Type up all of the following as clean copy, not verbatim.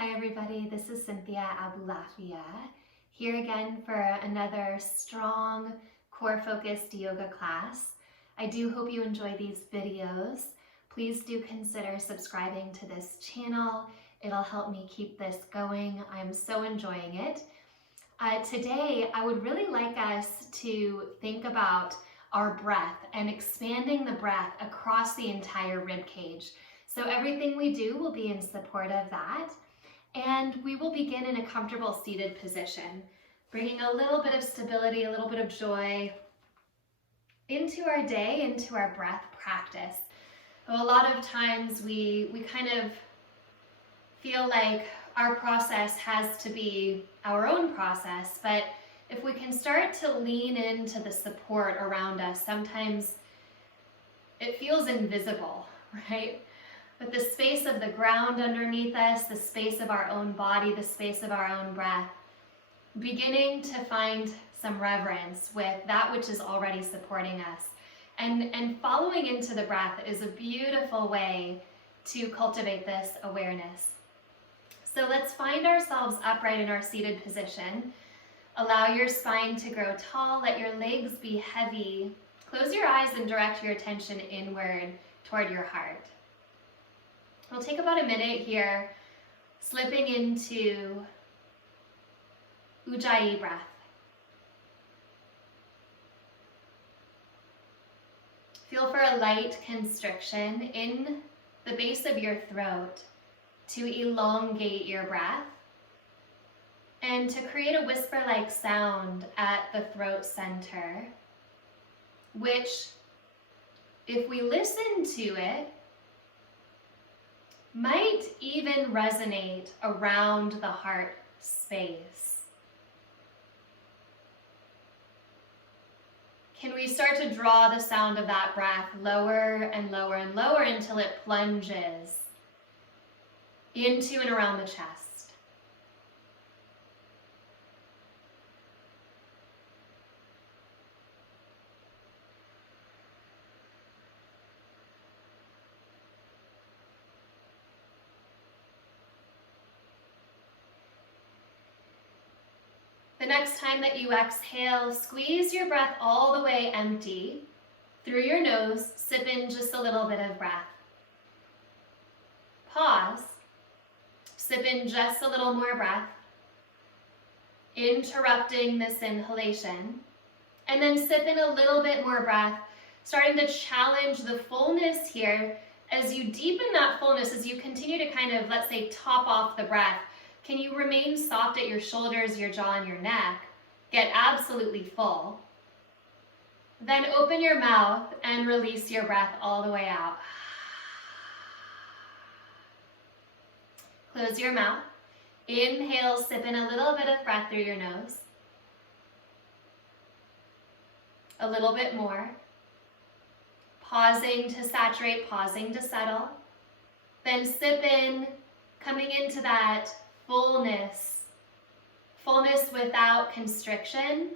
Hi everybody, this is Cynthia Abulafia, here again for another strong core-focused yoga class. I do hope you enjoy these videos. Please do consider subscribing to this channel. It'll help me keep this going. I'm so enjoying it. Today, I would really like us to think about our breath and expanding the breath across the entire rib cage. So everything we do will be in support of that. And we will begin in a comfortable seated position, bringing a little bit of stability, a little bit of joy into our day, into our breath practice. A lot of times we kind of feel like our process has to be our own process, but if we can start to lean into the support around us, sometimes it feels invisible, right? But the space of the ground underneath us, the space of our own body, the space of our own breath, beginning to find some reverence with that which is already supporting us. And following into the breath is a beautiful way to cultivate this awareness. So let's find ourselves upright in our seated position. Allow your spine to grow tall, let your legs be heavy. Close your eyes and direct your attention inward toward your heart. We'll take about a minute here, slipping into Ujjayi breath. Feel for a light constriction in the base of your throat to elongate your breath and to create a whisper-like sound at the throat center, which, if we listen to it, might even resonate around the heart space. Can we start to draw the sound of that breath lower and lower and lower until it plunges into and around the chest? The next time that you exhale, squeeze your breath all the way empty through your nose, sip in just a little bit of breath. Pause, sip in just a little more breath, interrupting this inhalation, and then sip in a little bit more breath, starting to challenge the fullness here. As you deepen that fullness, as you continue to kind of, let's say, top off the breath, can you remain soft at your shoulders, your jaw, and your neck? Get absolutely full. Then open your mouth and release your breath all the way out. Close your mouth. Inhale, sip in a little bit of breath through your nose. A little bit more. Pausing to saturate, pausing to settle. Then sip in, coming into that fullness without constriction,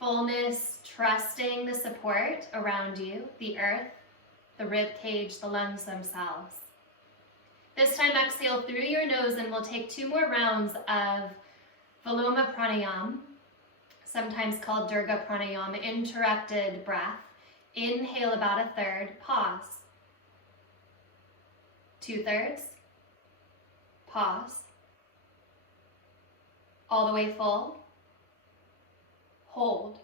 fullness trusting the support around you, the earth, the rib cage, the lungs themselves. This time exhale through your nose and we'll take 2 more rounds of Viloma Pranayam, sometimes called Durga Pranayam, interrupted breath. Inhale about 1/3, pause. 2/3, pause. All the way full, hold.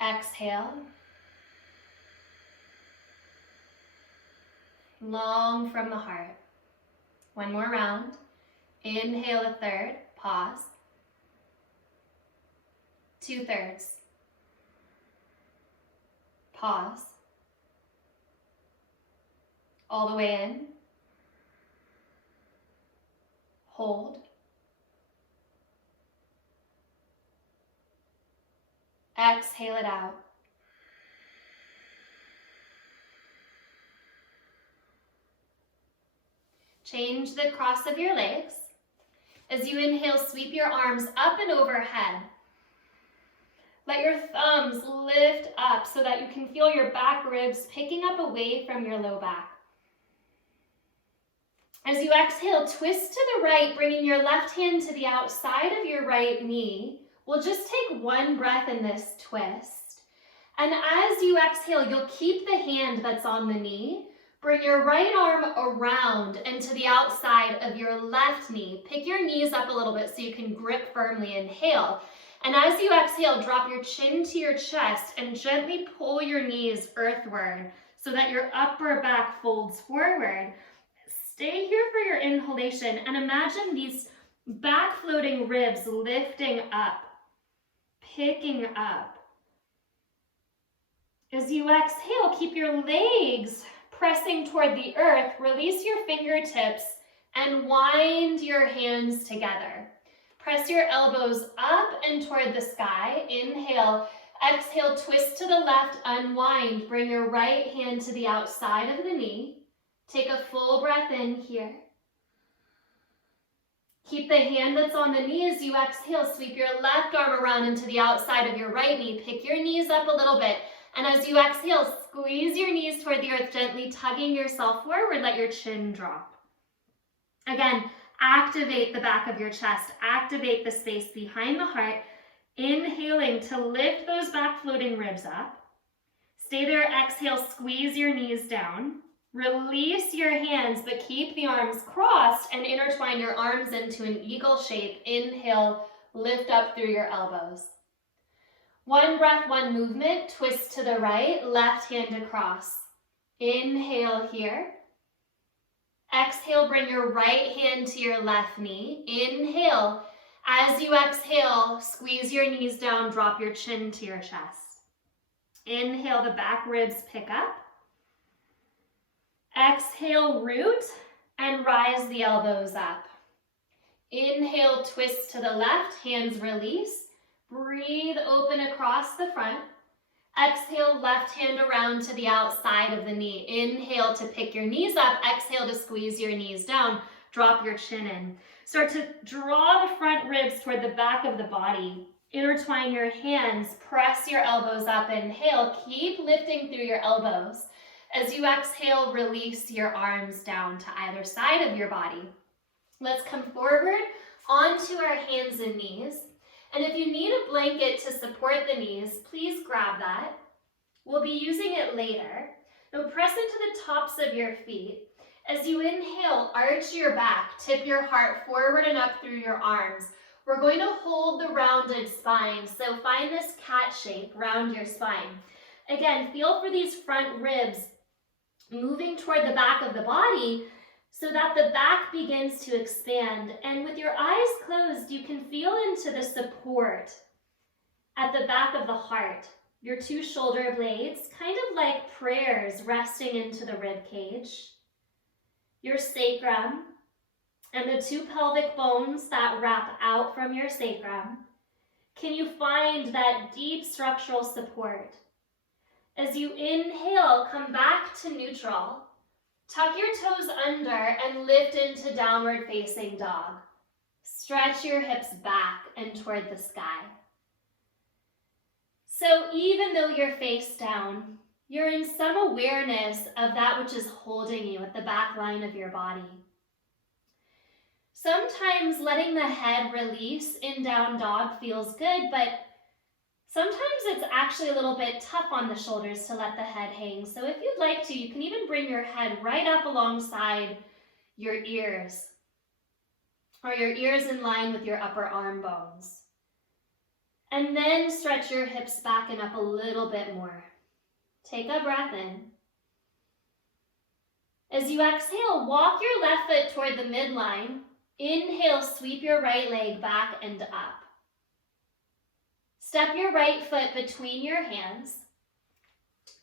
Exhale. Long from the heart. 1 more round. Inhale 1/3, pause. 2/3, pause. All the way in. Hold. Exhale it out. Change the cross of your legs. As you inhale, sweep your arms up and overhead. Let your thumbs lift up so that you can feel your back ribs picking up away from your low back. As you exhale, twist to the right, bringing your left hand to the outside of your right knee. We'll just take one breath in this twist. And as you exhale, you'll keep the hand that's on the knee. Bring your right arm around and to the outside of your left knee. Pick your knees up a little bit so you can grip firmly. Inhale. And as you exhale, drop your chin to your chest and gently pull your knees earthward so that your upper back folds forward. Stay here for your inhalation and imagine these back floating ribs lifting up, picking up. As you exhale, keep your legs pressing toward the earth. Release your fingertips and wind your hands together. Press your elbows up and toward the sky. Inhale. Exhale, twist to the left, unwind. Bring your right hand to the outside of the knee. Take a full breath in here. Keep the hand that's on the knee as you exhale. Sweep your left arm around into the outside of your right knee. Pick your knees up a little bit. And as you exhale, squeeze your knees toward the earth, gently tugging yourself forward. Let your chin drop. Again, activate the back of your chest. Activate the space behind the heart. Inhaling to lift those back floating ribs up. Stay there. Exhale, squeeze your knees down. Release your hands, but keep the arms crossed and intertwine your arms into an eagle shape. Inhale, lift up through your elbows. One breath, one movement. Twist to the right, left hand across. Inhale here. Exhale, bring your right hand to your left knee. Inhale. As you exhale, squeeze your knees down, drop your chin to your chest. Inhale, the back ribs pick up. Exhale, root, and rise the elbows up. Inhale, twist to the left, hands release. Breathe open across the front. Exhale, left hand around to the outside of the knee. Inhale to pick your knees up. Exhale to squeeze your knees down. Drop your chin in. Start to draw the front ribs toward the back of the body. Intertwine your hands. Press your elbows up. Inhale. Keep lifting through your elbows. As you exhale, release your arms down to either side of your body. Let's come forward onto our hands and knees. And if you need a blanket to support the knees, please grab that. We'll be using it later. Now press into the tops of your feet. As you inhale, arch your back, tip your heart forward and up through your arms. We're going to hold the rounded spine, so find this cat shape, round your spine. Again, feel for these front ribs moving toward the back of the body so that the back begins to expand. And with your eyes closed, you can feel into the support at the back of the heart. Your two shoulder blades, kind of like prayers resting into the rib cage. Your sacrum and the two pelvic bones that wrap out from your sacrum. Can you find that deep structural support? As you inhale, come back to neutral. Tuck your toes under and lift into downward facing dog. Stretch your hips back and toward the sky. So even though you're face down, you're in some awareness of that which is holding you at the back line of your body. Sometimes letting the head release in down dog feels good, but sometimes it's actually a little bit tough on the shoulders to let the head hang. So if you'd like to, you can even bring your head right up alongside your ears, or your ears in line with your upper arm bones. And then stretch your hips back and up a little bit more. Take a breath in. As you exhale, walk your left foot toward the midline. Inhale, sweep your right leg back and up. Step your right foot between your hands.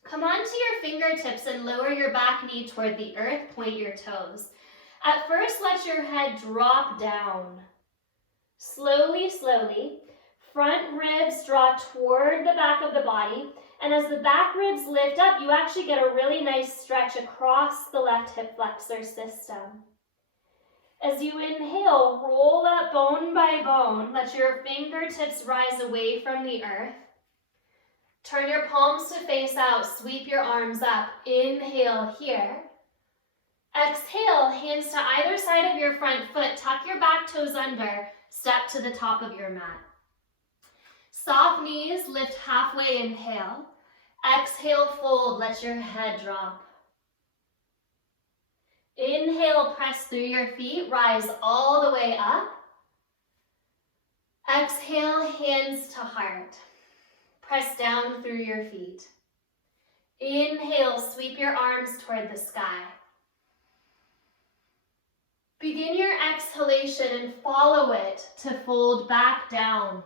Come onto your fingertips and lower your back knee toward the earth, point your toes. At first, let your head drop down. Slowly, slowly, front ribs draw toward the back of the body, and as the back ribs lift up, you actually get a really nice stretch across the left hip flexor system. As you inhale, roll up bone by bone. Let your fingertips rise away from the earth. Turn your palms to face out. Sweep your arms up. Inhale here. Exhale, hands to either side of your front foot. Tuck your back toes under. Step to the top of your mat. Soft knees, lift halfway, inhale. Exhale, fold, let your head drop. Inhale, press through your feet, rise all the way up. Exhale, hands to heart. Press down through your feet. Inhale, sweep your arms toward the sky. Begin your exhalation and follow it to fold back down.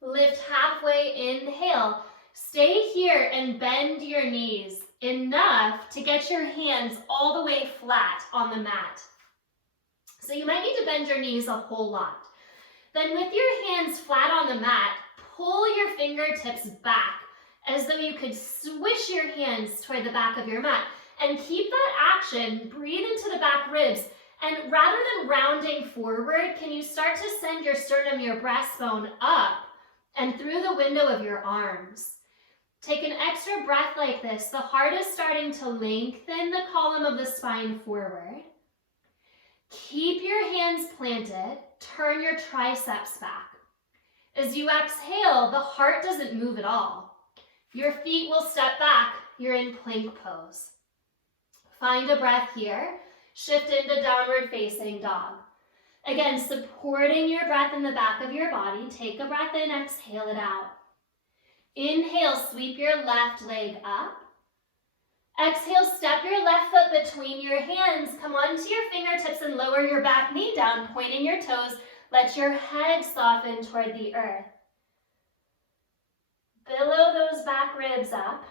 Lift halfway, inhale. Stay here and bend your knees enough to get your hands all the way flat on the mat. So you might need to bend your knees a whole lot. Then with your hands flat on the mat, pull your fingertips back as though you could swish your hands toward the back of your mat. And keep that action, breathe into the back ribs, and rather than rounding forward, can you start to send your sternum, your breastbone up and through the window of your arms. Take an extra breath like this. The heart is starting to lengthen the column of the spine forward. Keep your hands planted, turn your triceps back. As you exhale, the heart doesn't move at all. Your feet will step back, you're in plank pose. Find a breath here. Shift into downward facing dog. Again, supporting your breath in the back of your body. Take a breath in, exhale it out. Inhale, sweep your left leg up. Exhale, step your left foot between your hands. Come onto your fingertips and lower your back knee down, pointing your toes. Let your head soften toward the earth. Billow those back ribs up.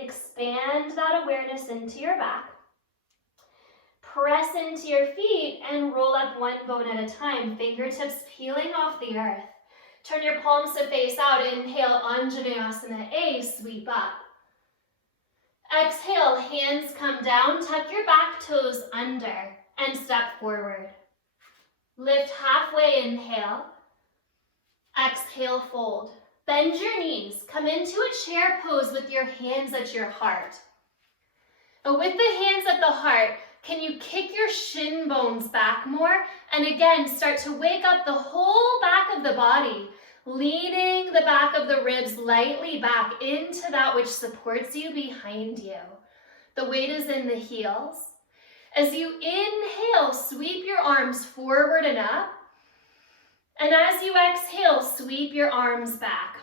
Expand that awareness into your back. Press into your feet and roll up one bone at a time, fingertips peeling off the earth. Turn your palms to face out. Inhale, Anjaneyasana A, sweep up. Exhale, hands come down, tuck your back toes under and step forward. Lift halfway, inhale. Exhale, fold. Bend your knees. Come into a chair pose with your hands at your heart. With the hands at the heart, can you kick your shin bones back more? And again, start to wake up the whole back of the body, leaning the back of the ribs lightly back into that which supports you behind you. The weight is in the heels. As you inhale, sweep your arms forward and up. And as you exhale, sweep your arms back.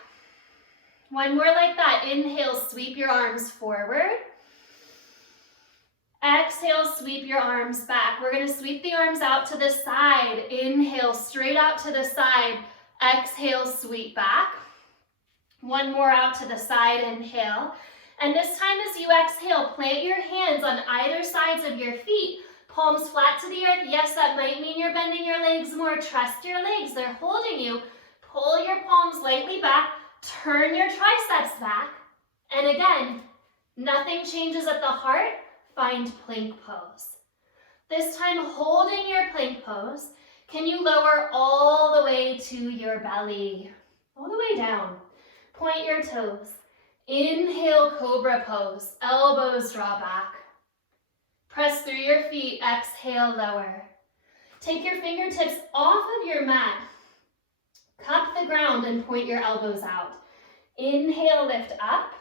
One more like that. Inhale, sweep your arms forward. Exhale, sweep your arms back. We're going to sweep the arms out to the side. Inhale, straight out to the side. Exhale, sweep back. One more out to the side, inhale. And this time as you exhale, plant your hands on either sides of your feet. Palms flat to the earth. Yes, that might mean you're bending your legs more. Trust your legs, they're holding you. Pull your palms lightly back. Turn your triceps back. And again, nothing changes at the heart. Find plank pose. This time, holding your plank pose, can you lower all the way to your belly? All the way down. Point your toes. Inhale, cobra pose. Elbows draw back. Press through your feet. Exhale, lower. Take your fingertips off of your mat. Cup the ground and point your elbows out. Inhale, lift up.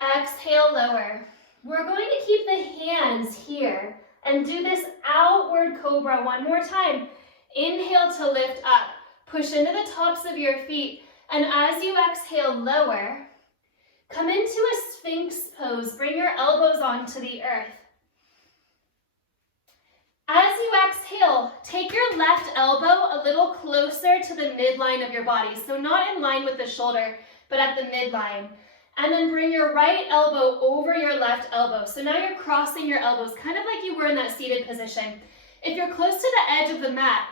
Exhale, lower. We're going to keep the hands here and do this outward cobra one more time. Inhale to lift up. Push into the tops of your feet. And as you exhale, lower. Come into a sphinx pose. Bring your elbows onto the earth. As you exhale, take your left elbow a little closer to the midline of your body. So not in line with the shoulder, but at the midline. And then bring your right elbow over your left elbow. So now you're crossing your elbows, kind of like you were in that seated position. If you're close to the edge of the mat,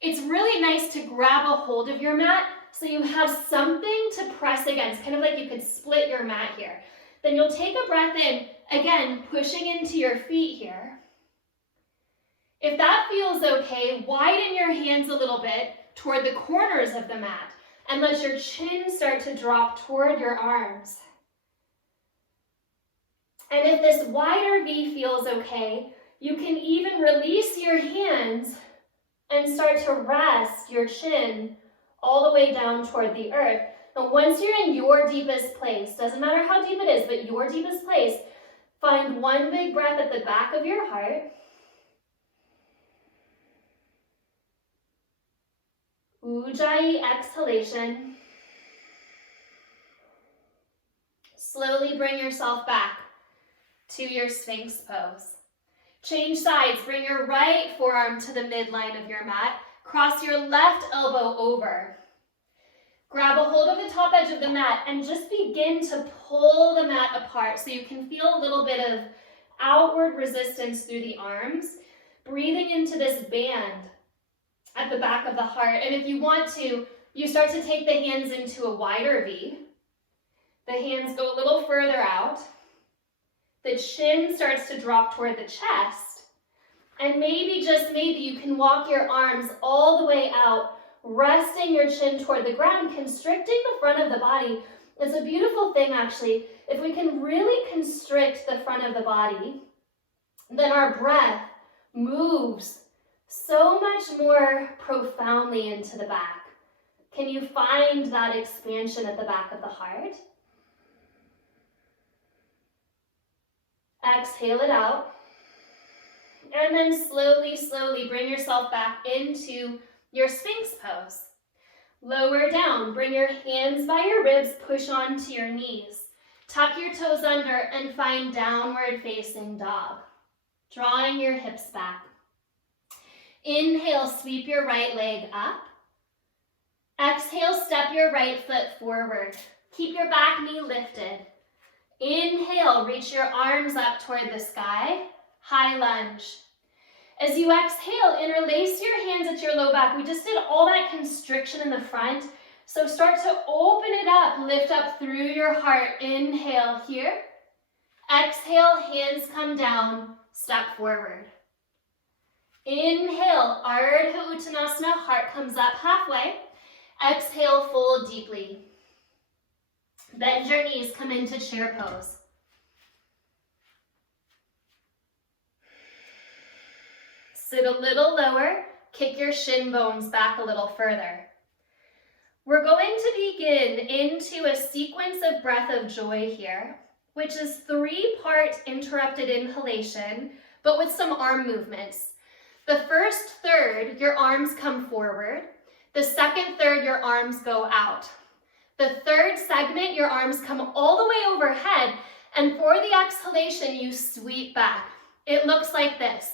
it's really nice to grab a hold of your mat so you have something to press against, kind of like you could split your mat here. Then you'll take a breath in, again, pushing into your feet here. If that feels okay, widen your hands a little bit toward the corners of the mat and let your chin start to drop toward your arms. And if this wider V feels okay, you can even release your hands and start to rest your chin all the way down toward the earth. And once you're in your deepest place, doesn't matter how deep it is, but your deepest place, find one big breath at the back of your heart. Ujjayi exhalation. Slowly bring yourself back to your Sphinx pose. Change sides. Bring your right forearm to the midline of your mat. Cross your left elbow over. Grab a hold of the top edge of the mat and just begin to pull the mat apart so you can feel a little bit of outward resistance through the arms. Breathing into this band at the back of the heart. And if you want to, you start to take the hands into a wider V. The hands go a little further out. The chin starts to drop toward the chest. And maybe, just maybe, you can walk your arms all the way out, resting your chin toward the ground, constricting the front of the body. It's a beautiful thing, actually. If we can really constrict the front of the body, then our breath moves so much more profoundly into the back. Can you find that expansion at the back of the heart? Exhale it out. And then slowly, slowly bring yourself back into your Sphinx pose. Lower down. Bring your hands by your ribs. Push onto your knees. Tuck your toes under and find downward facing dog. Drawing your hips back. Inhale, sweep your right leg up. Exhale, step your right foot forward. Keep your back knee lifted. Inhale, reach your arms up toward the sky. High lunge. As you exhale, interlace your hands at your low back. We just did all that constriction in the front. So start to open it up, lift up through your heart. Inhale here. Exhale, hands come down, step forward. Inhale, Ardha Uttanasana, heart comes up halfway. Exhale, fold deeply. Bend your knees, come into chair pose. Sit a little lower, kick your shin bones back a little further. We're going to begin into a sequence of breath of joy here, which is 3-part interrupted inhalation, but with some arm movements. The first third, your arms come forward. The second third, your arms go out. The third segment, your arms come all the way overhead, and for the exhalation, you sweep back. It looks like this.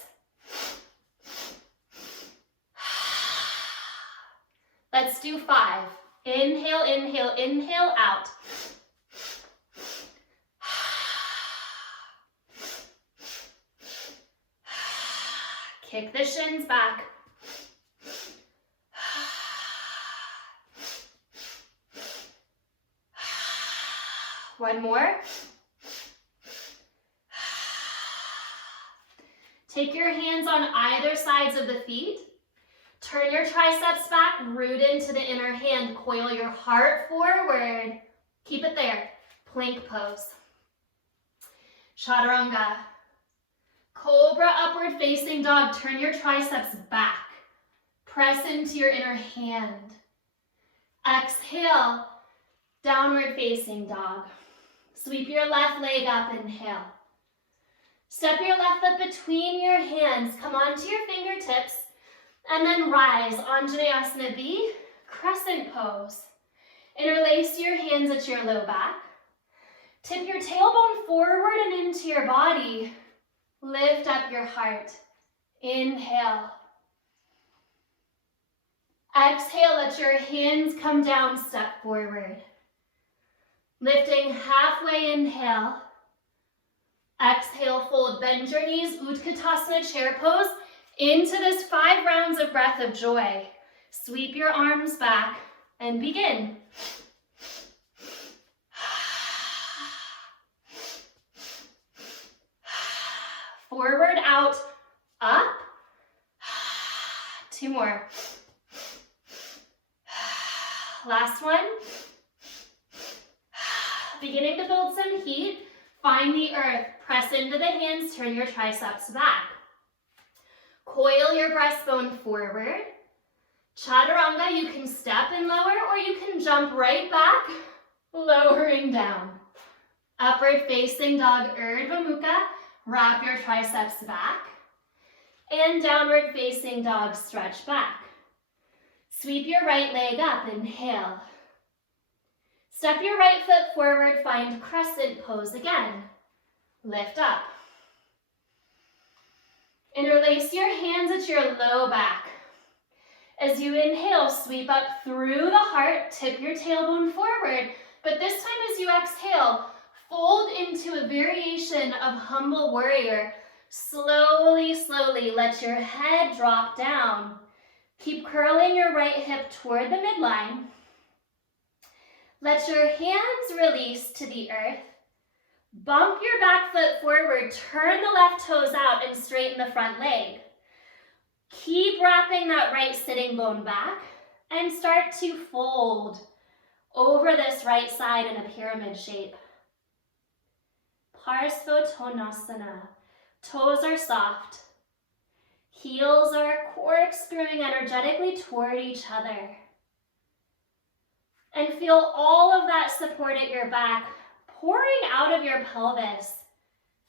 Let's do 5. Inhale, inhale, inhale, out. Kick the shins back. One more. Take your hands on either sides of the feet. Turn your triceps back, root into the inner hand. Coil your heart forward. Keep it there. Plank pose. Chaturanga. Cobra, upward facing dog. Turn your triceps back. Press into your inner hand. Exhale, downward facing dog. Sweep your left leg up, inhale. Step your left foot between your hands. Come onto your fingertips. And then rise, Anjaneyasana B, crescent pose. Interlace your hands at your low back. Tip your tailbone forward and into your body. Lift up your heart. Inhale. Exhale, let your hands come down, step forward. Lifting halfway, inhale. Exhale, fold, bend your knees, Utkatasana, chair pose. Into this 5 rounds of breath of joy. Sweep your arms back and begin. Forward, out, up. 2 more. Last one. Beginning to build some heat. Find the earth. Press into the hands, turn your triceps back. Coil your breastbone forward. Chaturanga, you can step and lower, or you can jump right back, lowering down. Upward facing dog, Urdhva Mukha, wrap your triceps back. And downward facing dog, stretch back. Sweep your right leg up, inhale. Step your right foot forward, find crescent pose again. Lift up. Interlace your hands at your low back. As you inhale, sweep up through the heart, tip your tailbone forward, but this time as you exhale, fold into a variation of humble warrior. Slowly, slowly let your head drop down. Keep curling your right hip toward the midline. Let your hands release to the earth. Bump your back foot forward, turn the left toes out and straighten the front leg. Keep wrapping that right sitting bone back and start to fold over this right side in a pyramid shape. Parsvottanasana. Toes are soft. Heels are corkscrewing energetically toward each other. And feel all of that support at your back pouring out of your pelvis,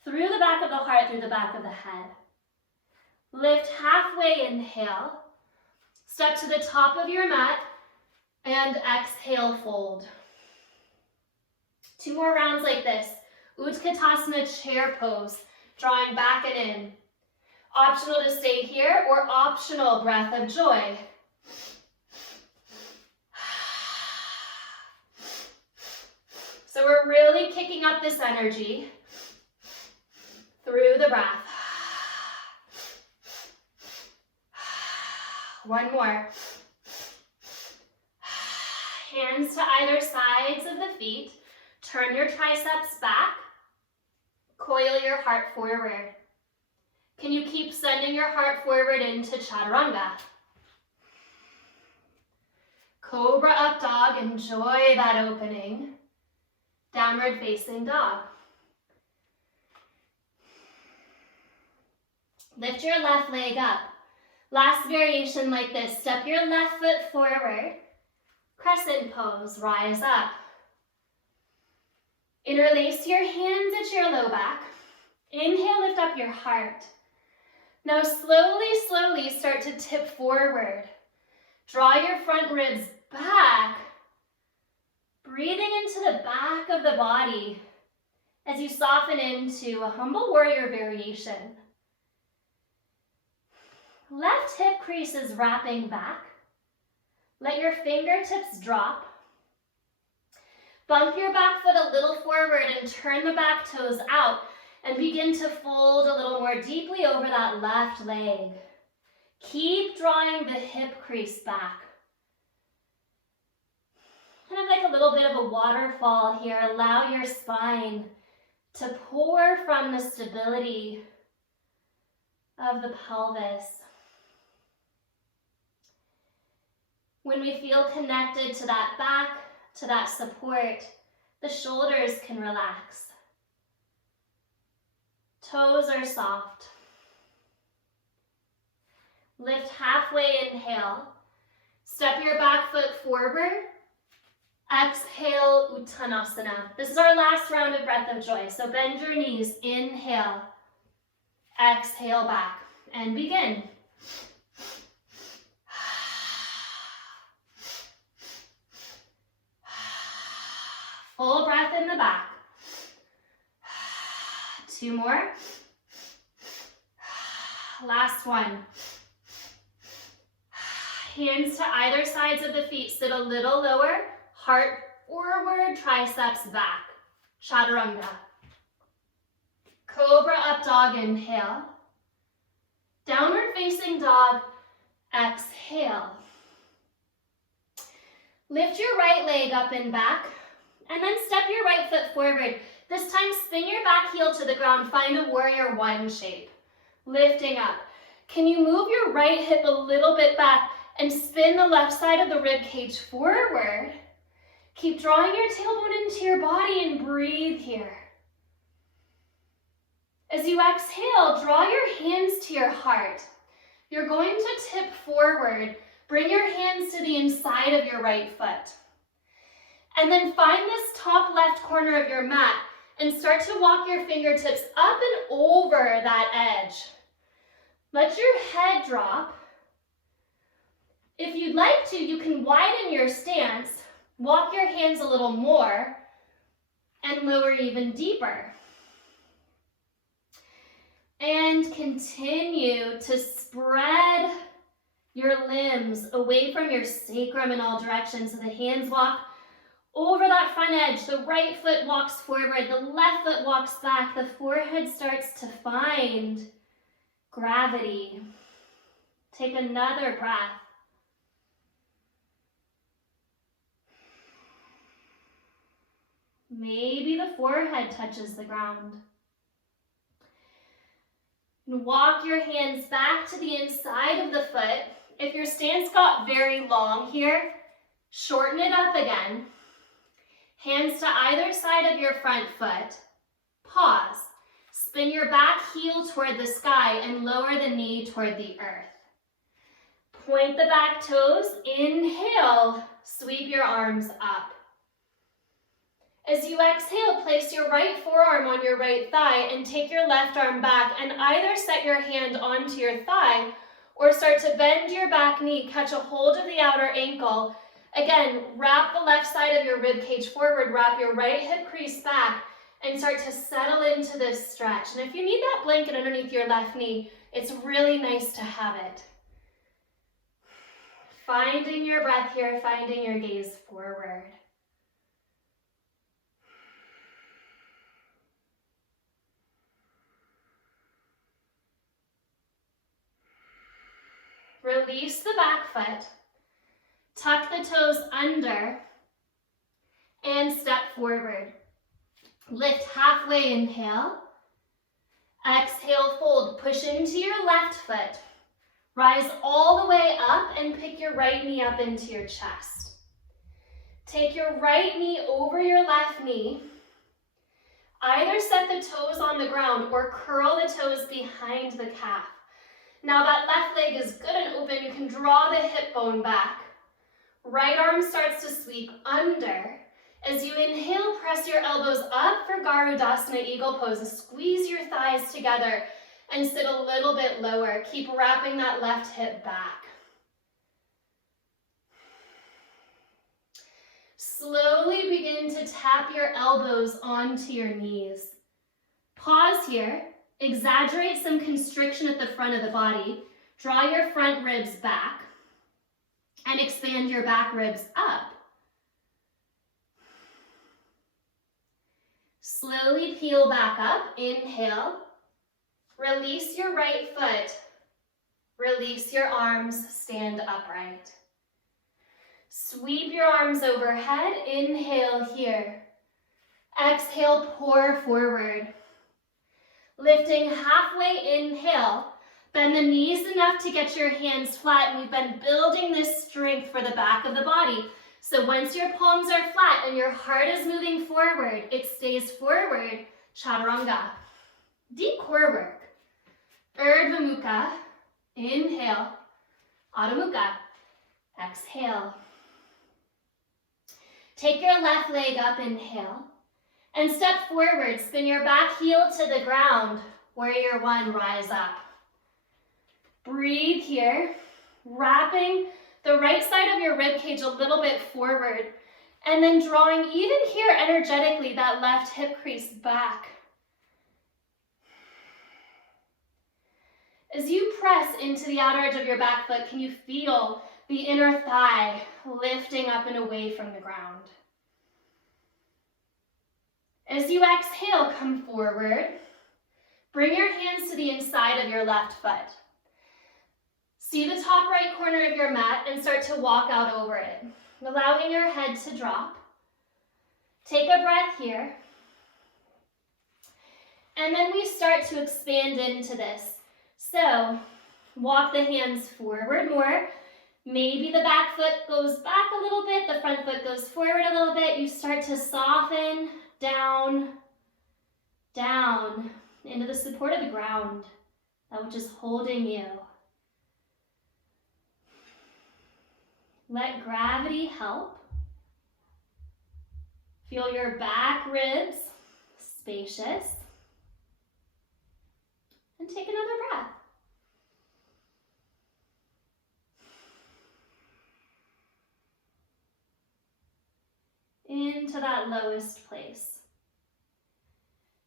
through the back of the heart, through the back of the head. Lift halfway, inhale. Step to the top of your mat and exhale, fold. 2 more rounds like this. Utkatasana, chair pose, drawing back and in. Optional to stay here or optional breath of joy. So we're really kicking up this energy through the breath. 1 more. Hands to either sides of the feet. Turn your triceps back. Coil your heart forward. Can you keep sending your heart forward into Chaturanga? Cobra up dog, enjoy that opening. Downward facing dog. Lift your left leg up. Last variation like this. Step your left foot forward. Crescent pose, rise up. Interlace your hands at your low back. Inhale, lift up your heart. Now slowly, slowly start to tip forward. Draw your front ribs back. Breathing into the back of the body as you soften into a humble warrior variation. Left hip crease is wrapping back. Let your fingertips drop. Bump your back foot a little forward and turn the back toes out and begin to fold a little more deeply over that left leg. Keep drawing the hip crease back. Kind of like a little bit of a waterfall here. Allow your spine to pour from the stability of the pelvis. When we feel connected to that back, to that support, the shoulders can relax. Toes are soft. Lift halfway, inhale. Step your back foot forward. Exhale, Uttanasana. This is our last round of breath of joy. So bend your knees, inhale. Exhale back and begin. Full breath in the back. 2 more. Last one. Hands to either sides of the feet. Sit a little lower. Heart forward, triceps back. Chaturanga. Cobra up dog, inhale. Downward facing dog, exhale. Lift your right leg up and back, and then step your right foot forward. This time, spin your back heel to the ground. Find a warrior 1 shape. Lifting up. Can you move your right hip a little bit back and spin the left side of the rib cage forward? Keep drawing your tailbone into your body and breathe here. As you exhale, draw your hands to your heart. You're going to tip forward. Bring your hands to the inside of your right foot. And then find this top left corner of your mat and start to walk your fingertips up and over that edge. Let your head drop. If you'd like to, you can widen your stance, walk your hands a little more, and lower even deeper. And continue to spread your limbs away from your sacrum in all directions. So the hands walk over that front edge. The right foot walks forward. The left foot walks back. The forehead starts to find gravity. Take another breath. Maybe the forehead touches the ground. And walk your hands back to the inside of the foot. If your stance got very long here, shorten it up again. Hands to either side of your front foot. Pause. Spin your back heel toward the sky and lower the knee toward the earth. Point the back toes. Inhale. Sweep your arms up. As you exhale, place your right forearm on your right thigh and take your left arm back and either set your hand onto your thigh or start to bend your back knee, catch a hold of the outer ankle. Again, wrap the left side of your rib cage forward, wrap your right hip crease back and start to settle into this stretch. And if you need that blanket underneath your left knee, it's really nice to have it. Finding your breath here, finding your gaze forward. Release the back foot, tuck the toes under, and step forward. Lift halfway, inhale. Exhale, fold, push into your left foot. Rise all the way up and pick your right knee up into your chest. Take your right knee over your left knee. Either set the toes on the ground or curl the toes behind the calf. Now that left leg is good and open, you can draw the hip bone back. Right arm starts to sweep under. As you inhale, press your elbows up for Garudasana, eagle pose, and squeeze your thighs together and sit a little bit lower. Keep wrapping that left hip back. Slowly begin to tap your elbows onto your knees. Pause here. Exaggerate some constriction at the front of the body. Draw your front ribs back and expand your back ribs up. Slowly peel back up. Inhale. Release your right foot. Release your arms. Stand upright. Sweep your arms overhead. Inhale here. Exhale, pour forward. Lifting halfway, inhale. Bend the knees enough to get your hands flat, and we've been building this strength for the back of the body. So once your palms are flat and your heart is moving forward, it stays forward. Chaturanga. Deep core work. Urdhva Mukha. Inhale. Adho Mukha. Exhale. Take your left leg up, inhale. And step forward, spin your back heel to the ground. Warrior one, rise up. Breathe here, wrapping the right side of your rib cage a little bit forward, and then drawing even here energetically that left hip crease back. As you press into the outer edge of your back foot, can you feel the inner thigh lifting up and away from the ground? As you exhale, come forward. Bring your hands to the inside of your left foot. See the top right corner of your mat and start to walk out over it, allowing your head to drop. Take a breath here. And then we start to expand into this. So walk the hands forward more. Maybe the back foot goes back a little bit, the front foot goes forward a little bit. You start to soften. Down, down, into the support of the ground, that which is holding you. Let gravity help. Feel your back ribs spacious. And take another breath. Into that lowest place.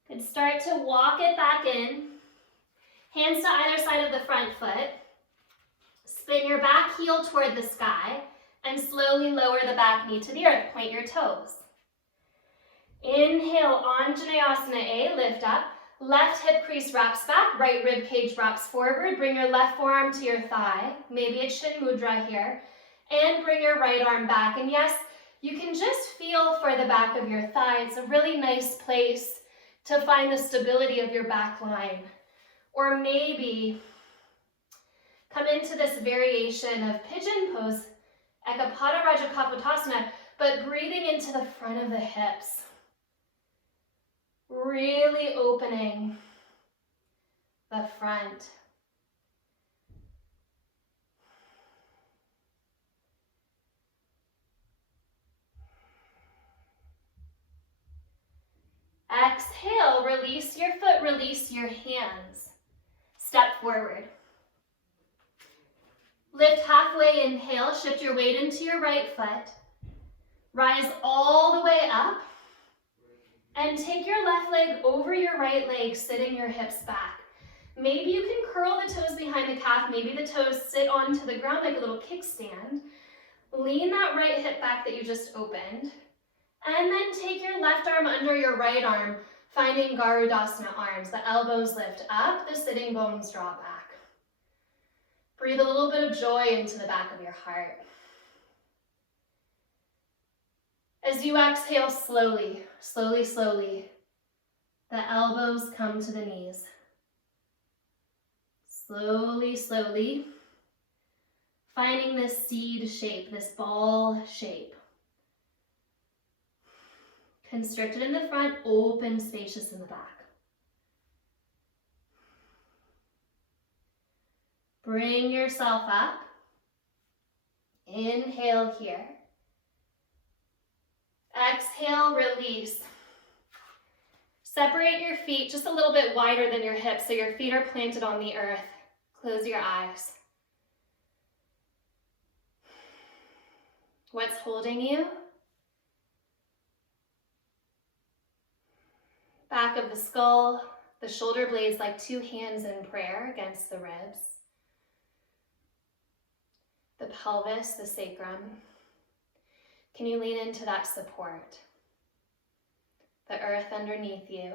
Good. Start to walk it back in. Hands to either side of the front foot. Spin your back heel toward the sky and slowly lower the back knee to the earth. Point your toes. Inhale, Anjaneyasana A, lift up. Left hip crease wraps back, right rib cage wraps forward. Bring your left forearm to your thigh. Maybe it's Shin Mudra here. And bring your right arm back. And yes, you can just feel for the back of your thigh. It's a really nice place to find the stability of your back line. Or maybe come into this variation of pigeon pose, Ekapada Raja Kapotasana, but breathing into the front of the hips. Really opening the front. Exhale, release your foot, release your hands. Step forward. Lift halfway, inhale, shift your weight into your right foot. Rise all the way up. And take your left leg over your right leg, sitting your hips back. Maybe you can curl the toes behind the calf. Maybe the toes sit onto the ground like a little kickstand. Lean that right hip back that you just opened. And then take your left arm under your right arm, finding Garudasana arms. The elbows lift up, the sitting bones draw back. Breathe a little bit of joy into the back of your heart. As you exhale slowly, slowly, slowly, the elbows come to the knees. Slowly, slowly, finding this seed shape, this ball shape. Constricted in the front, open, spacious in the back. Bring yourself up. Inhale here. Exhale, release. Separate your feet just a little bit wider than your hips so your feet are planted on the earth. Close your eyes. What's holding you? Back of the skull, the shoulder blades like two hands in prayer against the ribs. The pelvis, the sacrum. Can you lean into that support? The earth underneath you.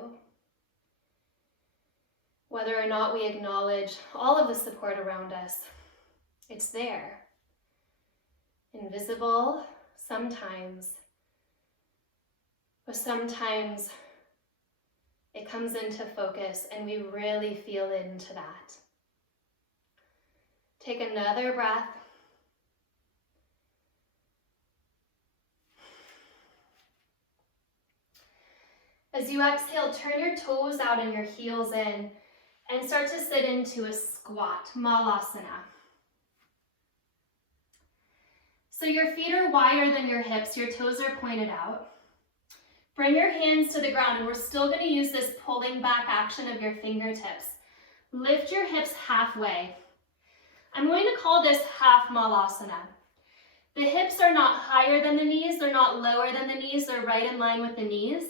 Whether or not we acknowledge all of the support around us, it's there. Invisible sometimes, but sometimes it comes into focus and we really feel into that. Take another breath. As you exhale, turn your toes out and your heels in and start to sit into a squat, Malasana. So your feet are wider than your hips, your toes are pointed out. Bring your hands to the ground and we're still going to use this pulling back action of your fingertips. Lift your hips halfway. I'm going to call this half Malasana. The hips are not higher than the knees, they're not lower than the knees, they're right in line with the knees.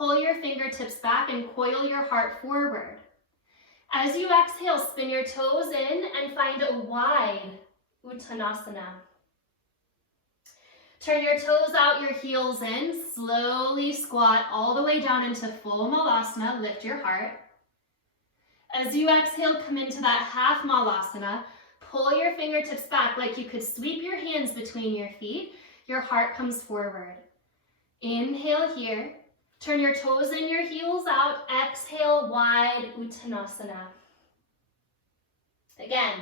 Pull your fingertips back and coil your heart forward. As you exhale, spin your toes in and find a wide Uttanasana. Turn your toes out, your heels in. Slowly squat all the way down into full Malasana. Lift your heart. As you exhale, come into that half Malasana. Pull your fingertips back like you could sweep your hands between your feet. Your heart comes forward. Inhale here. Turn your toes in, your heels out. Exhale, wide Uttanasana. Again,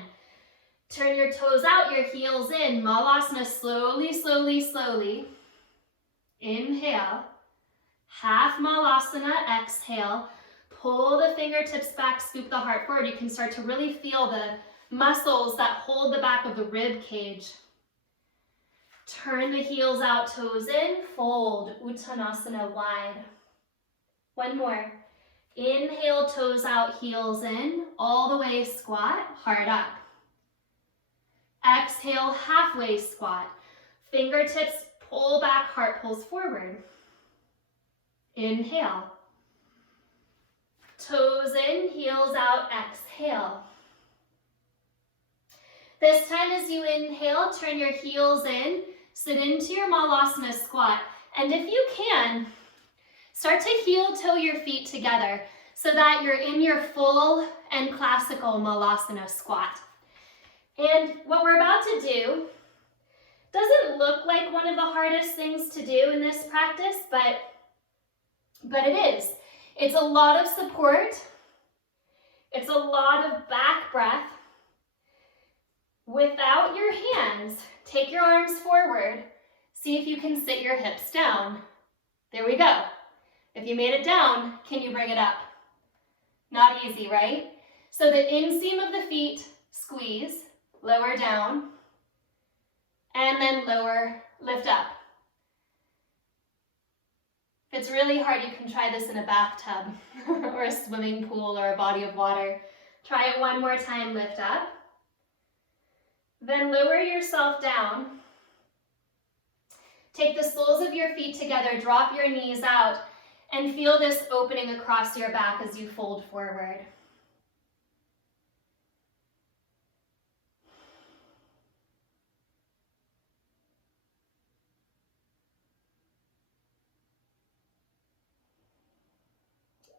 turn your toes out, your heels in. Malasana, slowly, slowly, slowly. Inhale. Half Malasana, exhale. Pull the fingertips back, scoop the heart forward. You can start to really feel the muscles that hold the back of the rib cage. Turn the heels out, toes in, fold, Uttanasana wide. One more. Inhale, toes out, heels in, all the way squat, heart up. Exhale, halfway squat. Fingertips pull back, heart pulls forward. Inhale. Toes in, heels out, exhale. This time as you inhale, turn your heels in, sit into your Malasana squat. And if you can, start to heel toe your feet together so that you're in your full and classical Malasana squat. And what we're about to do doesn't look like one of the hardest things to do in this practice, but it is. It's a lot of support. It's a lot of back breath. Without your hands, take your arms forward. See if you can sit your hips down. There we go. If you made it down, can you bring it up? Not easy, right? So the inseam of the feet, squeeze, lower down, and then lower, lift up. If it's really hard, you can try this in a bathtub or a swimming pool or a body of water. Try it one more time, lift up. Then lower yourself down. Take the soles of your feet together, drop your knees out, and feel this opening across your back as you fold forward.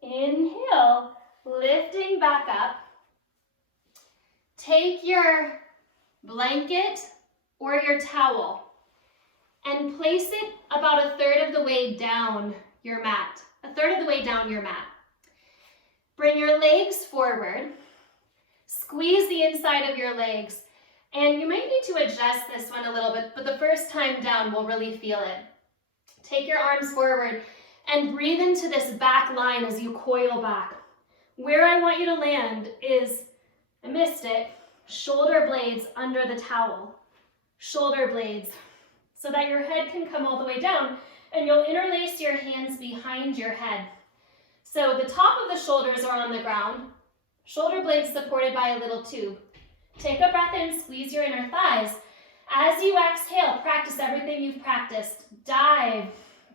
Inhale, lifting back up. Take your blanket or your towel and place it about a third of the way down your mat. A third of the way down your mat. Bring your legs forward. Squeeze the inside of your legs. And you might need to adjust this one a little bit, but the first time down we'll really feel it. Take your arms forward and breathe into this back line as you coil back. Where I want you to land is, I missed it, shoulder blades under the towel. Shoulder blades, so that your head can come all the way down, and you'll interlace your hands behind your head. So the top of the shoulders are on the ground, shoulder blades supported by a little tube. Take a breath in, squeeze your inner thighs. As you exhale, practice everything you've practiced. Dive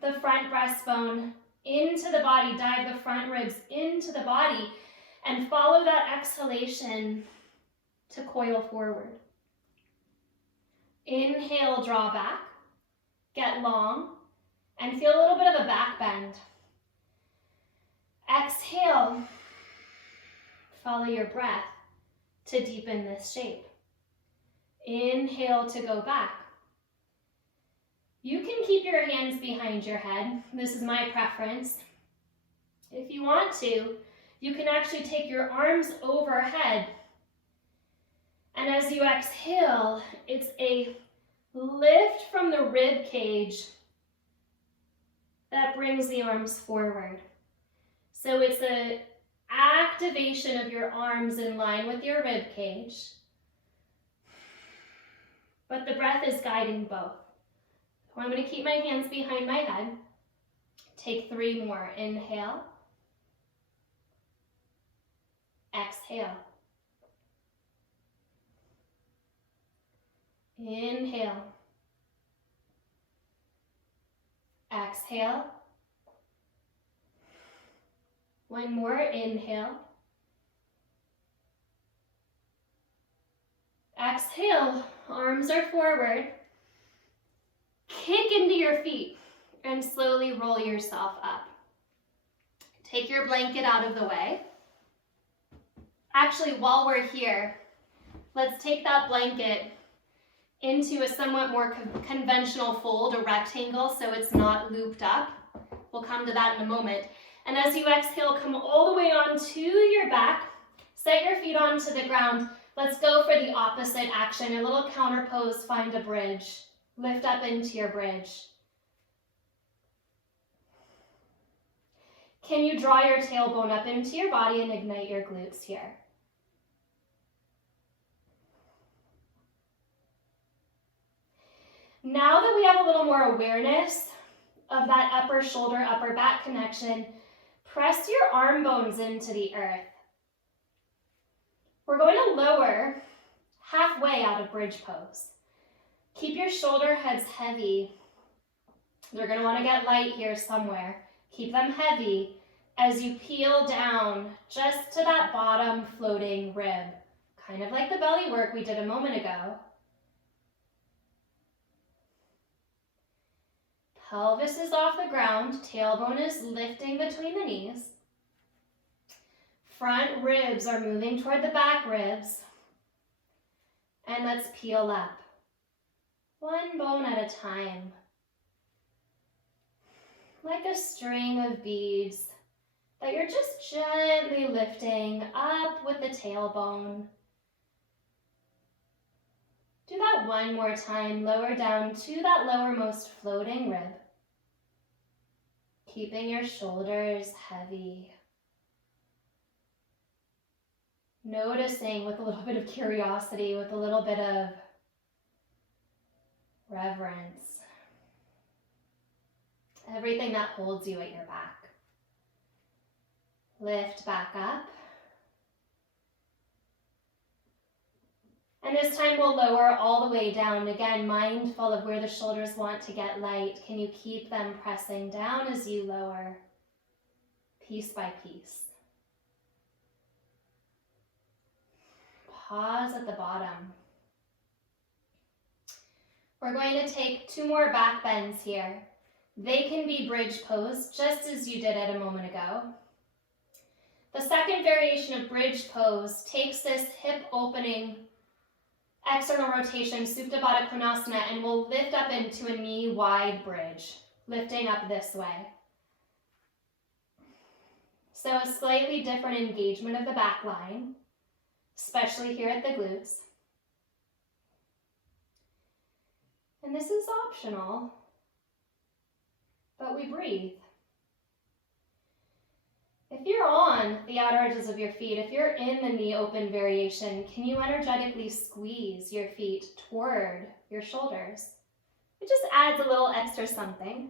the front breastbone into the body, dive the front ribs into the body, and follow that exhalation to coil forward. Inhale, draw back, get long, and feel a little bit of a back bend. Exhale, follow your breath to deepen this shape. Inhale to go back. You can keep your hands behind your head. This is my preference. If you want to, you can actually take your arms overhead. And as you exhale, it's a lift from the rib cage that brings the arms forward. So it's an activation of your arms in line with your rib cage, but the breath is guiding both. So I'm going to keep my hands behind my head. Take 3 more. Inhale. Exhale. Inhale. Exhale. 1 more. Inhale. Exhale. Arms are forward. Kick into your feet and slowly roll yourself up. Take your blanket out of the way. Actually, while we're here, let's take that blanket into a somewhat more conventional fold, a rectangle, so it's not looped up. We'll come to that in a moment. And as you exhale, come all the way onto your back. Set your feet onto the ground. Let's go for the opposite action, a little counter pose, find a bridge. Lift up into your bridge. Can you draw your tailbone up into your body and ignite your glutes here? Now that we have a little more awareness of that upper shoulder, upper back connection, press your arm bones into the earth. We're going to lower halfway out of bridge pose. Keep your shoulder heads heavy. You're going to want to get light here somewhere. Keep them heavy as you peel down just to that bottom floating rib, kind of like the belly work we did a moment ago. Pelvis is off the ground, tailbone is lifting between the knees. Front ribs are moving toward the back ribs. And let's peel up, one bone at a time. Like a string of beads that you're just gently lifting up with the tailbone. Do that one more time, lower down to that lowermost floating rib. Keeping your shoulders heavy. Noticing with a little bit of curiosity, with a little bit of reverence, everything that holds you at your back. Lift back up. And this time we'll lower all the way down. Again, mindful of where the shoulders want to get light. Can you keep them pressing down as you lower, piece by piece? Pause at the bottom. We're going to take 2 more back bends here. They can be bridge pose, just as you did it a moment ago. The second variation of bridge pose takes this hip opening external rotation, Supta Baddha Konasana, and we'll lift up into a knee wide bridge, lifting up this way. So a slightly different engagement of the back line, especially here at the glutes. And this is optional, but we breathe. If you're on the outer edges of your feet, if you're in the knee open variation, can you energetically squeeze your feet toward your shoulders? It just adds a little extra something.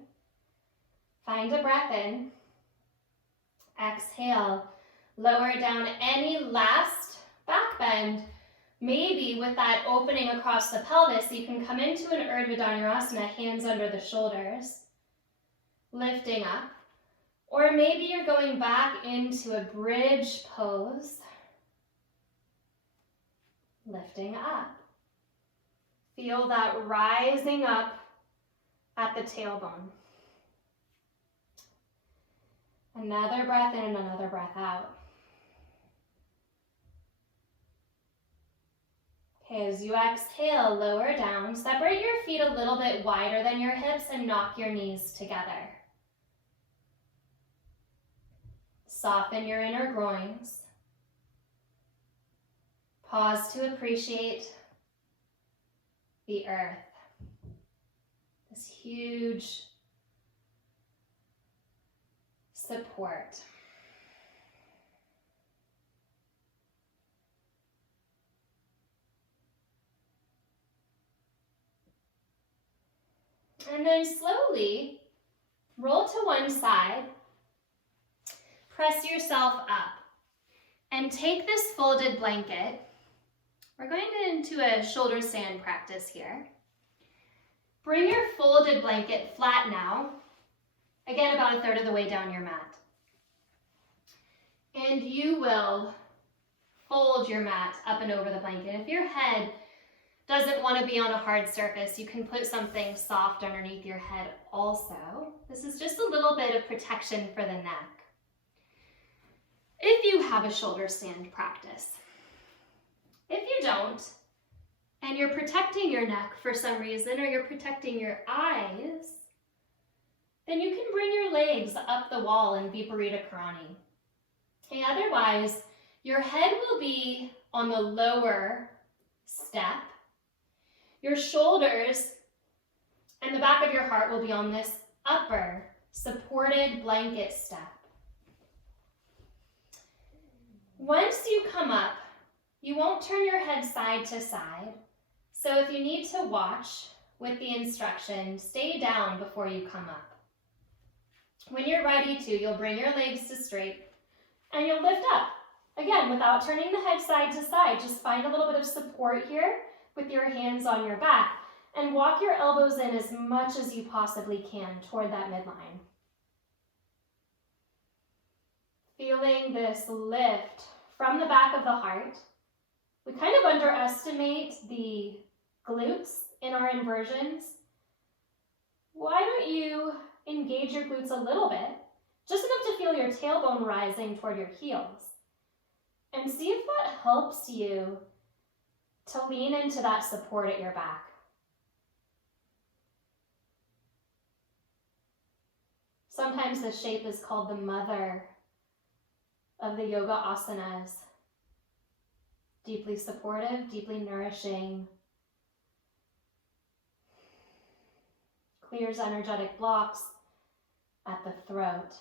Find a breath in. Exhale. Lower down any last back bend. Maybe with that opening across the pelvis, you can come into an Urdhva Dhanurasana, hands under the shoulders, lifting up. Or maybe you're going back into a bridge pose, lifting up. Feel that rising up at the tailbone. Another breath in and another breath out. Okay, as you exhale, lower down. Separate your feet a little bit wider than your hips and knock your knees together. Soften your inner groins. Pause to appreciate the earth. This huge support. And then slowly roll to one side. Press yourself up and take this folded blanket. We're going into a shoulder stand practice here. Bring your folded blanket flat now. Again, about 1/3 of the way down your mat. And you will fold your mat up and over the blanket. If your head doesn't want to be on a hard surface, you can put something soft underneath your head also. This is just a little bit of protection for the neck. If you have a shoulder stand practice. If you don't, and you're protecting your neck for some reason, or you're protecting your eyes, then you can bring your legs up the wall and Viparita Karani. Okay, otherwise, your head will be on the lower step. Your shoulders and the back of your heart will be on this upper supported blanket step. Once you come up, you won't turn your head side to side. So if you need to watch with the instruction, stay down before you come up. When you're ready to, you'll bring your legs to straight and you'll lift up. Again, without turning the head side to side, just find a little bit of support here with your hands on your back and walk your elbows in as much as you possibly can toward that midline. Feeling this lift from the back of the heart. We kind of underestimate the glutes in our inversions. Why don't you engage your glutes a little bit, just enough to feel your tailbone rising toward your heels. And see if that helps you to lean into that support at your back. Sometimes this shape is called the mother of the yoga asanas. Deeply supportive, deeply nourishing, clears energetic blocks at the throat.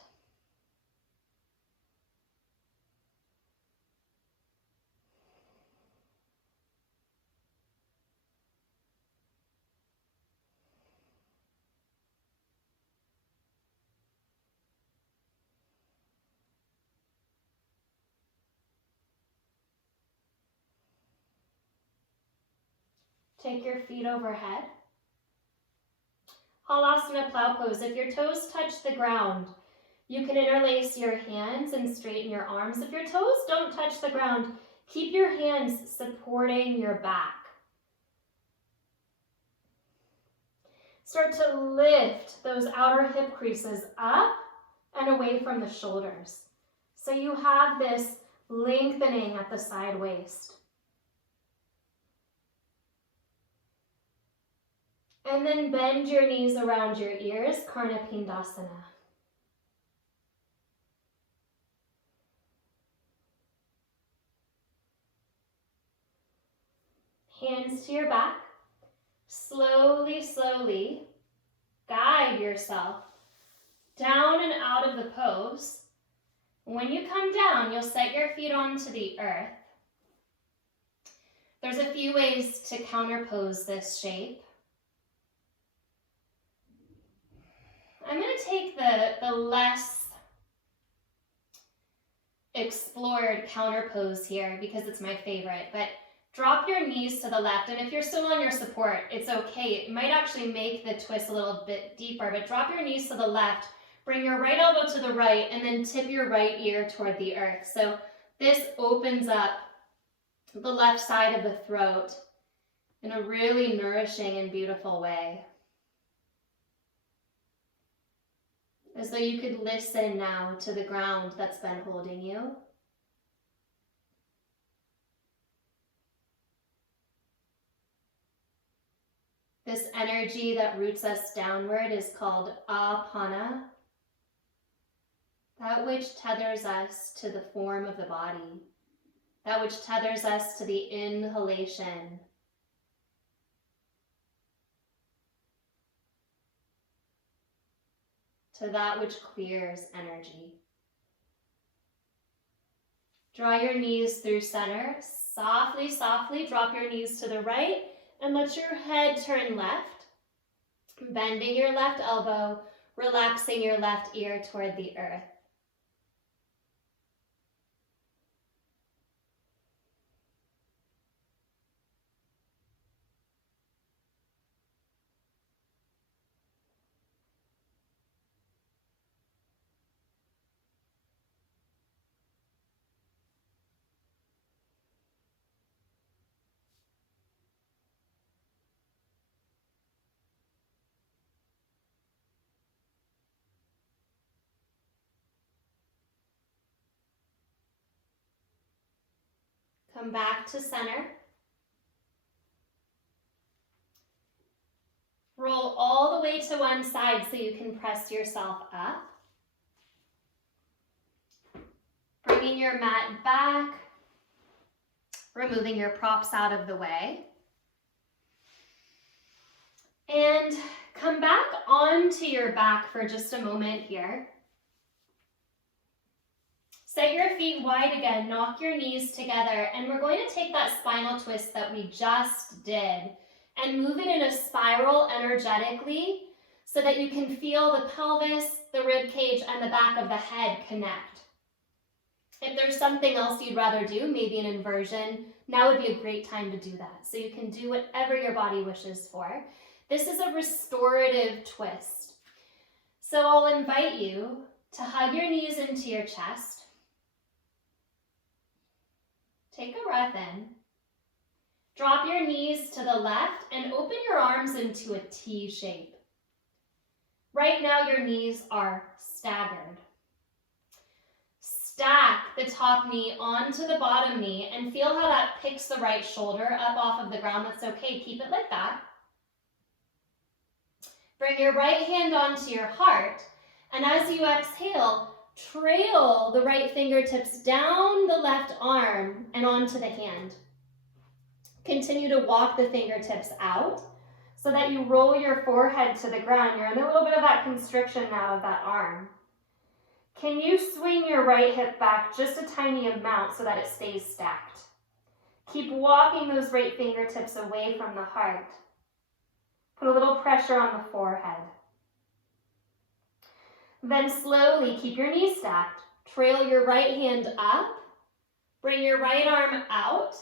Take your feet overhead. Halasana plow pose. If your toes touch the ground, you can interlace your hands and straighten your arms. If your toes don't touch the ground, keep your hands supporting your back. Start to lift those outer hip creases up and away from the shoulders. So you have this lengthening at the side waist. And then bend your knees around your ears, Karna Pindasana. Hands to your back. Slowly, slowly guide yourself down and out of the pose. When you come down, you'll set your feet onto the earth. There's a few ways to counterpose this shape. I'm going to take the less explored counterpose here because it's my favorite, but drop your knees to the left, and if you're still on your support, it's okay. It might actually make the twist a little bit deeper, but drop your knees to the left, bring your right elbow to the right, and then tip your right ear toward the earth. So this opens up the left side of the throat in a really nourishing and beautiful way. As though you could listen now to the ground that's been holding you. This energy that roots us downward is called apana, that which tethers us to the form of the body, that which tethers us to the inhalation. To that which clears energy. Draw your knees through center. Softly, softly drop your knees to the right and let your head turn left. Bending your left elbow, relaxing your left ear toward the earth. Come back to center. Roll all the way to one side so you can press yourself up. Bringing your mat back, removing your props out of the way. And come back onto your back for just a moment here. Set your feet wide again, knock your knees together, and we're going to take that spinal twist that we just did and move it in a spiral energetically so that you can feel the pelvis, the rib cage, and the back of the head connect. If there's something else you'd rather do, maybe an inversion, now would be a great time to do that. So you can do whatever your body wishes for. This is a restorative twist. So I'll invite you to hug your knees into your chest. Take a breath in. Drop your knees to the left and open your arms into a T shape. Right now your knees are staggered. Stack the top knee onto the bottom knee and feel how that picks the right shoulder up off of the ground. That's okay, keep it like that. Bring your right hand onto your heart, and as you exhale, trail the right fingertips down the left arm and onto the hand. Continue to walk the fingertips out so that you roll your forehead to the ground. You're in a little bit of that constriction now of that arm. Can you swing your right hip back just a tiny amount so that it stays stacked? Keep walking those right fingertips away from the heart. Put a little pressure on the forehead. Then slowly keep your knees stacked. Trail your right hand up. Bring your right arm out.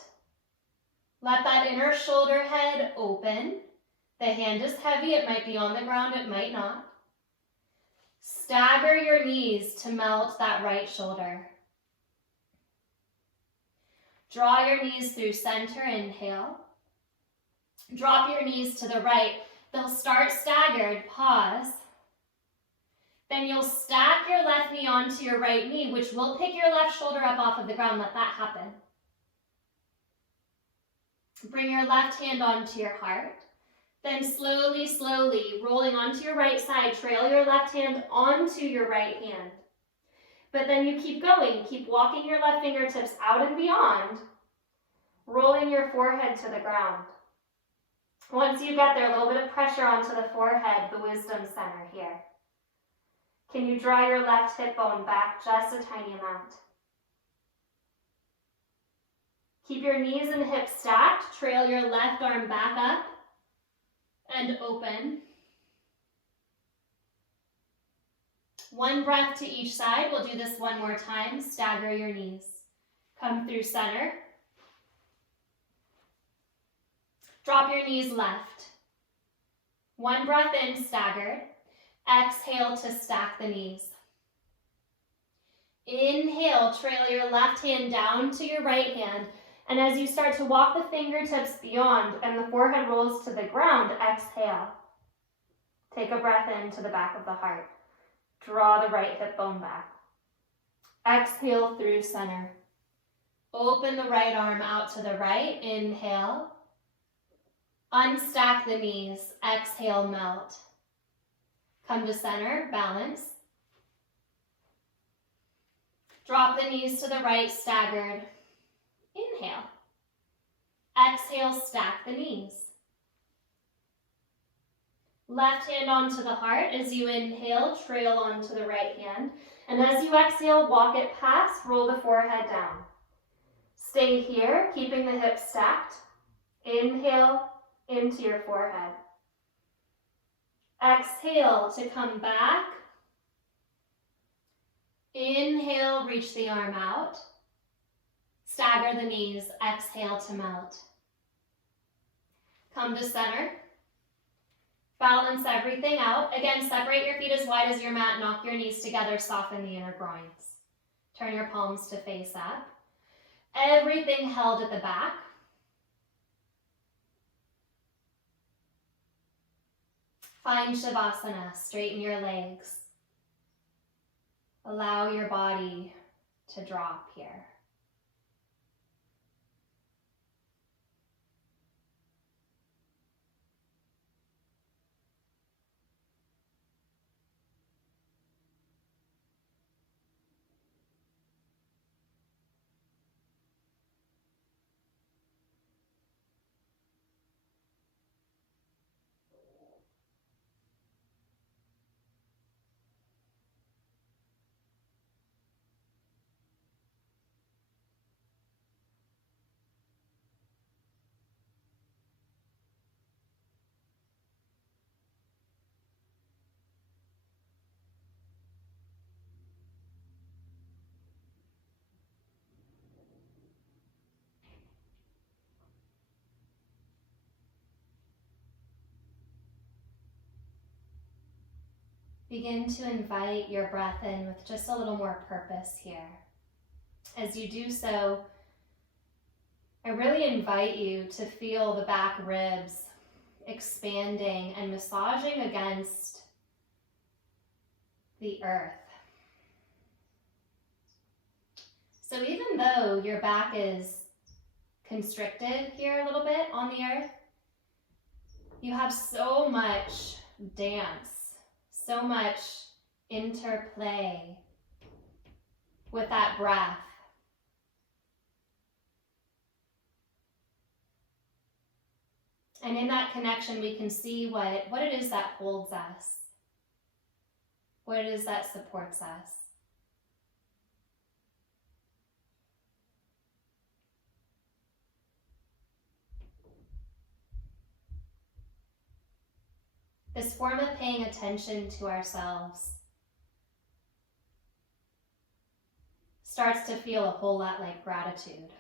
Let that inner shoulder head open. The hand is heavy. It might be on the ground. It might not. Stagger your knees to melt that right shoulder. Draw your knees through center. Inhale. Drop your knees to the right. They'll start staggered. Pause. Then you'll stack your left knee onto your right knee, which will pick your left shoulder up off of the ground. Let that happen. Bring your left hand onto your heart. Then slowly, slowly, rolling onto your right side, trail your left hand onto your right hand. But then you keep going. Keep walking your left fingertips out and beyond, rolling your forehead to the ground. Once you get there, a little bit of pressure onto the forehead, the wisdom center here. Can you draw your left hip bone back just a tiny amount? Keep your knees and hips stacked. Trail your left arm back up and open. One breath to each side. We'll do this one more time. Stagger your knees. Come through center. Drop your knees left. One breath in, staggered. Exhale to stack the knees. Inhale, trail your left hand down to your right hand. And as you start to walk the fingertips beyond and the forehead rolls to the ground, exhale. Take a breath into the back of the heart. Draw the right hip bone back. Exhale through center. Open the right arm out to the right. Inhale. Unstack the knees. Exhale, melt. Come to center, balance. Drop the knees to the right, staggered. Inhale. Exhale, stack the knees. Left hand onto the heart as you inhale, trail onto the right hand. And as you exhale, walk it past, roll the forehead down. Stay here, keeping the hips stacked. Inhale into your forehead. Exhale to come back. Inhale, reach the arm out. Stagger the knees, exhale to melt. Come to center. Balance everything out. Again, separate your feet as wide as your mat, knock your knees together, soften the inner groins. Turn your palms to face up. Everything held at the back. Find Shavasana, straighten your legs. Allow your body to drop here. Begin to invite your breath in with just a little more purpose here. As you do so, I really invite you to feel the back ribs expanding and massaging against the earth. So even though your back is constricted here a little bit on the earth, you have so much dance, so much interplay with that breath. And in that connection, we can see what it is that holds us, what it is that supports us. This form of paying attention to ourselves starts to feel a whole lot like gratitude.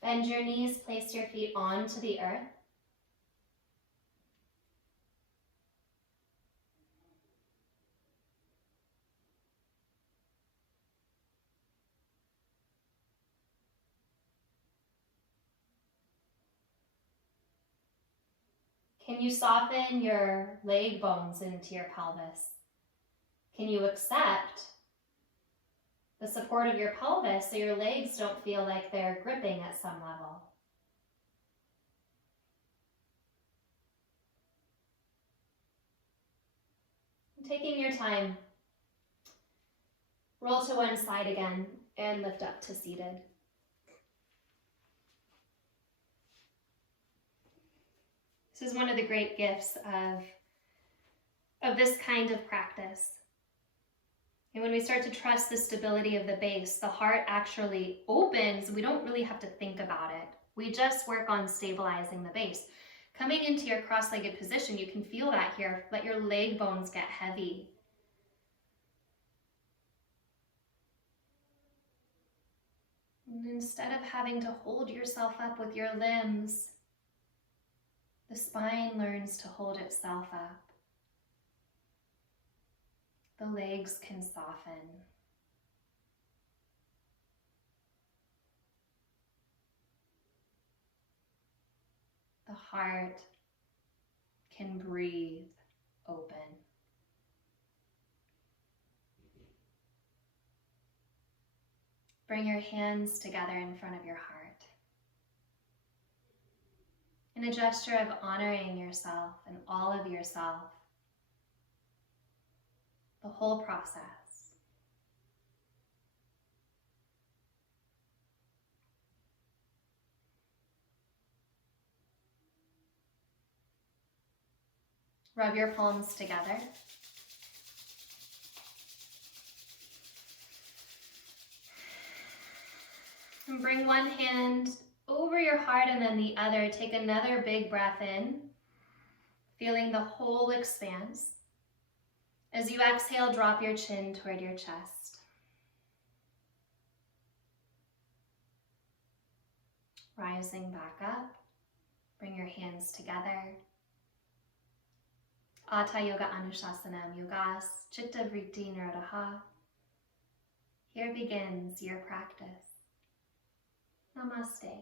Bend your knees, place your feet onto the earth. Can you soften your leg bones into your pelvis? Can you accept the support of your pelvis so your legs don't feel like they're gripping at some level? Taking your time, roll to one side again and lift up to seated. This is one of the great gifts of this kind of practice. And when we start to trust the stability of the base, the heart actually opens. We don't really have to think about it. We just work on stabilizing the base. Coming into your cross-legged position, you can feel that here. Let your leg bones get heavy. And instead of having to hold yourself up with your limbs, the spine learns to hold itself up. The legs can soften. The heart can breathe open. Bring your hands together in front of your heart. In a gesture of honoring yourself and all of yourself, the whole process. Rub your palms together. And bring one hand over your heart and then the other. Take another big breath in, feeling the whole expanse. As you exhale, drop your chin toward your chest. Rising back up, bring your hands together. Hatha Yoga Anushasanam Yogas Chitta Vritti Nirodha. Here begins your practice. Namaste.